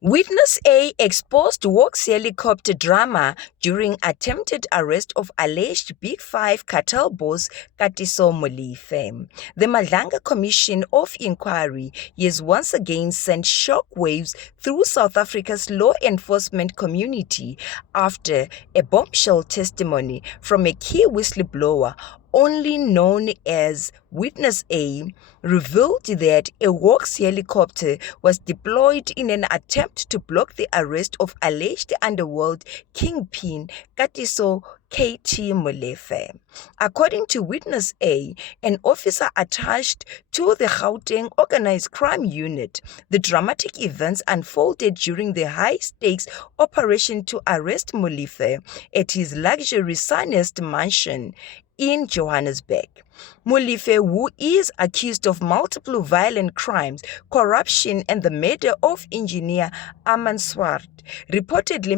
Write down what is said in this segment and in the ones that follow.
Witness A exposed Hawks helicopter drama during attempted arrest of alleged Big Five cartel boss Katiso Molefe. The Madlanga Commission of Inquiry has once again sent shockwaves through South Africa's law enforcement community after a bombshell testimony from a key whistleblower only known as Witness A, revealed that a Hawks helicopter was deployed in an attempt to block the arrest of alleged underworld kingpin Katiso KT Molefe. According to Witness A, an officer attached to the Gauteng Organized Crime Unit, the dramatic events unfolded during the high-stakes operation to arrest Molefe at his luxury Sunnest mansion in Johannesburg. Molefe, who is accused of multiple violent crimes, corruption, and the murder of engineer Armand Swart, reportedly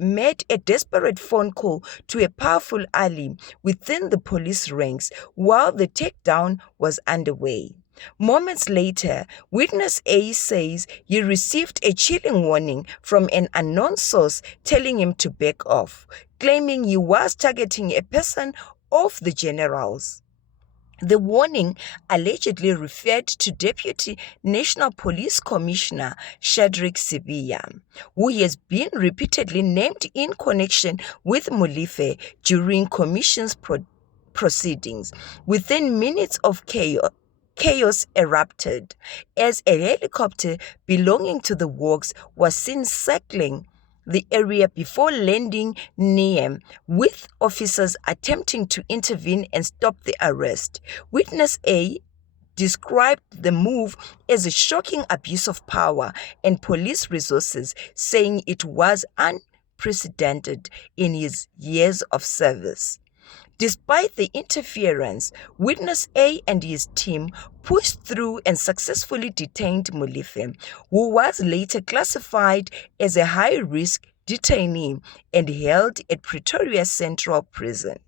made a desperate phone call to a powerful ally within the police ranks while the takedown was underway. Moments later, Witness A says he received a chilling warning from an unknown source telling him to back off, claiming he was targeting a person of the generals. The warning allegedly referred to Deputy National Police Commissioner Shadrack Sibiya, who has been repeatedly named in connection with Molefe during Commission's proceedings. Within minutes of chaos erupted as a helicopter belonging to the Hawks was seen circling the area before landing near, with officers attempting to intervene and stop the arrest. Witness A described the move as a shocking abuse of power and police resources, saying it was unprecedented in his years of service. Despite the interference, Witness A and his team pushed through and successfully detained Molefe, who was later classified as a high-risk detainee and held at Pretoria Central Prison.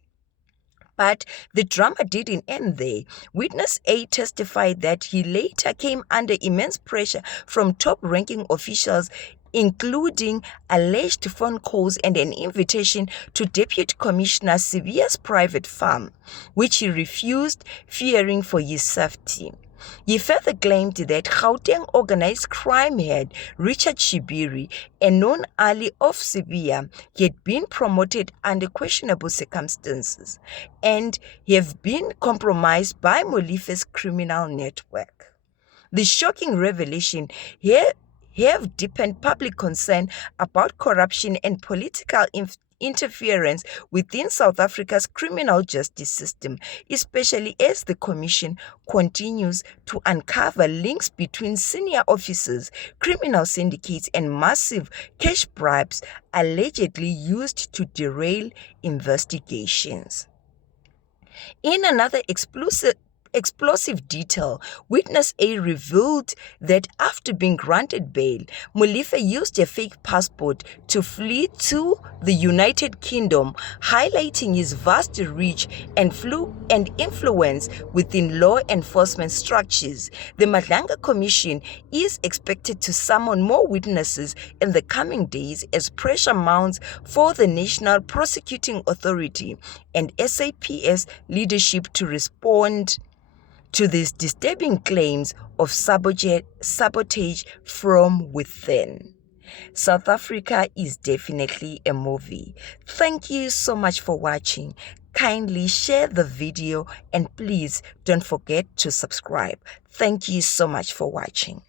But the drama didn't end there. Witness A testified that he later came under immense pressure from top-ranking officials, including alleged phone calls and an invitation to Deputy Commissioner Sibiya's private farm, which he refused, fearing for his safety. He further claimed that Gauteng organized crime head Richard Shibiri, a known ally of Sibiya, had been promoted under questionable circumstances and have been compromised by Molefe's criminal network. The shocking revelation here have deepened public concern about corruption and political interference within South Africa's criminal justice system, especially as the Commission continues to uncover links between senior officers, criminal syndicates, and massive cash bribes allegedly used to derail investigations. In another explosive detail, Witness A revealed that after being granted bail, Molefe used a fake passport to flee to the United Kingdom, highlighting his vast reach and influence within law enforcement structures. The Madlanga Commission is expected to summon more witnesses in the coming days as pressure mounts for the National Prosecuting Authority and SAPS leadership to respond to these disturbing claims of sabotage from within. South Africa is definitely a movie. Thank you so much for watching. Kindly share the video and please don't forget to subscribe. Thank you so much for watching.